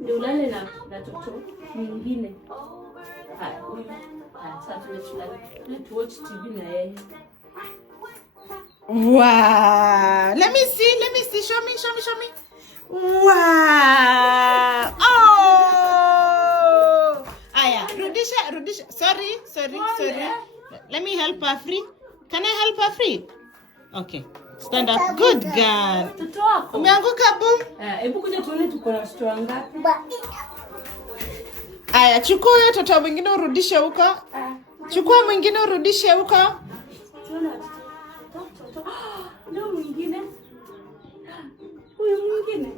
Ndio ulale na toto mwingine. Sasa let's watch TV na yeye. Wow. Let me see. Show me. Wow. Oh. Aya, rudisha. Sorry. Let me help her free. Can I help her free? Okay. Stand up. Good girl. Toto wako. Umeanguka boom. Hebu kuja tuone tuko na watoto wangapi. Aya, chukua huyo toto mwingine urudishe huko. Chukua mwingine urudishe huko. Ndio mwingine. Huyu mwingine.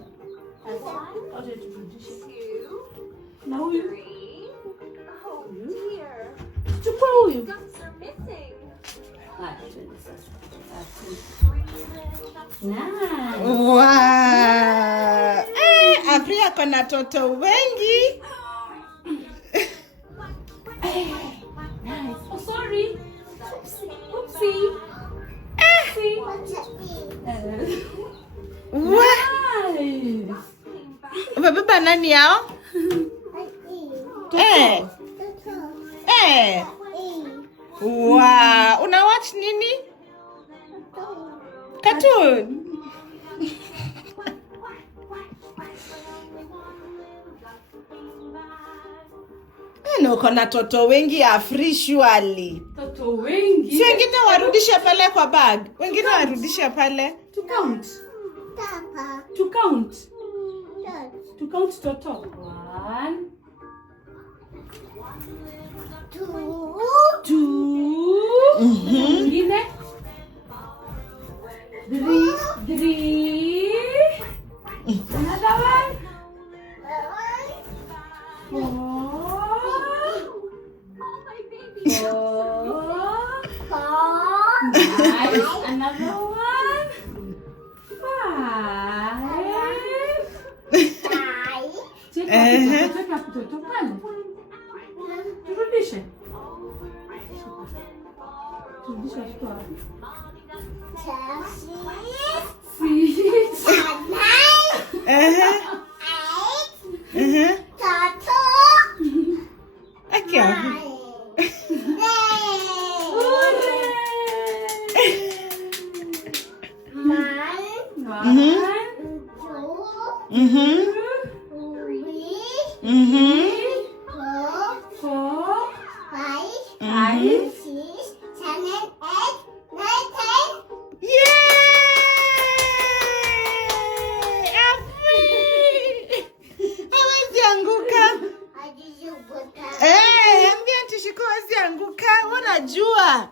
Na huyu. Chukua huyu. Wow. Afria kona toto wengi. Nice. Oh, sorry. Oopsie. Nice. Umebeba nani yao? Wow. Una watch nini? Cartoon. Uko na toto wengi Afri surely. Toto wengi. Si wengine warudishe pale kwa bag. Wengine warudishe pale. To count. To count toto. 1 2 Mwingine. 3 Another one. 4 Nice. Another one. 5 Cheka toto pale. Turudishe kwa. Ambia antishiko wazi anguka. Unajua.